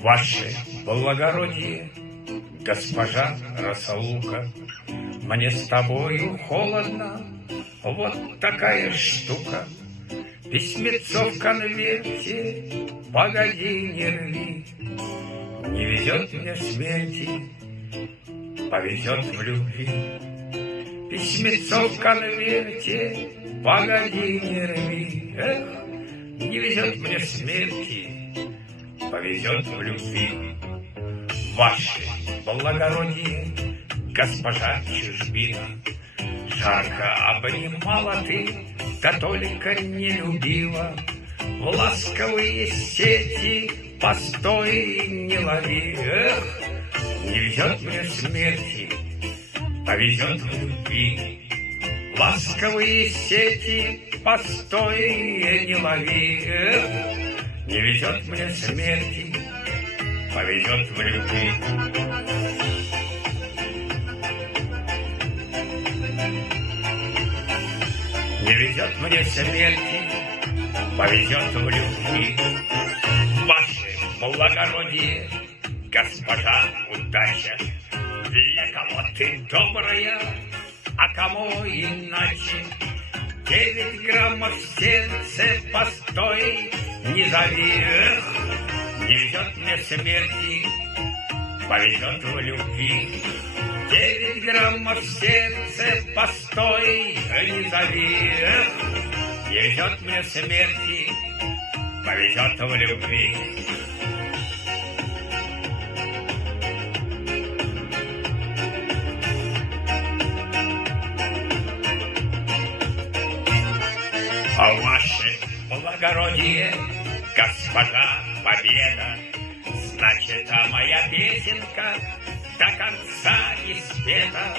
Ваше благородие, госпожа Расулка, мне с тобою холодно, вот такая штука. Письмецо в конверте, погоди, не рви. Не везет мне смерти, повезет в любви. Письмецо в конверте, погоди, не рви. Эх, не везет мне смерти, повезет в любви. Ваше благородие, госпожа Чужбина, жарко обнимала ты, да только не любила. В ласковые сети постой не лови. Эх, не везет мне смерти, повезет в любви. В ласковые сети постой не лови. Эх, не везет мне смерти, повезет в любви. Не везет мне смерти, повезет в любви. Ваше благородие, госпожа удача, для кого ты добрая, а кому иначе. 9 граммов в сердце, постой, не зови. Эх, не везет мне смерти, повезет в любви. 9 граммов в сердце, постой, не зови. Эх, не везет мне смерти, повезет в любви. А ваше благородие, госпожа Победа, значит, а моя песенка до конца не спета.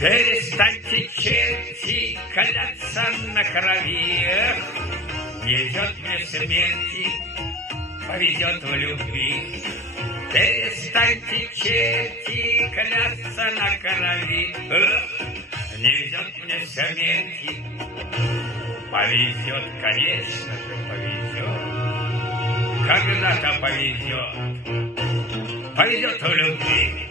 Перестаньте, черти, кляться на крови. Эх, не везет мне смерти, повезет в любви. Перестаньте, черти, кляться на крови. Эх, не везет мне смерти, повезет, конечно же, повезет. Когда-то повезет, повезет в любви.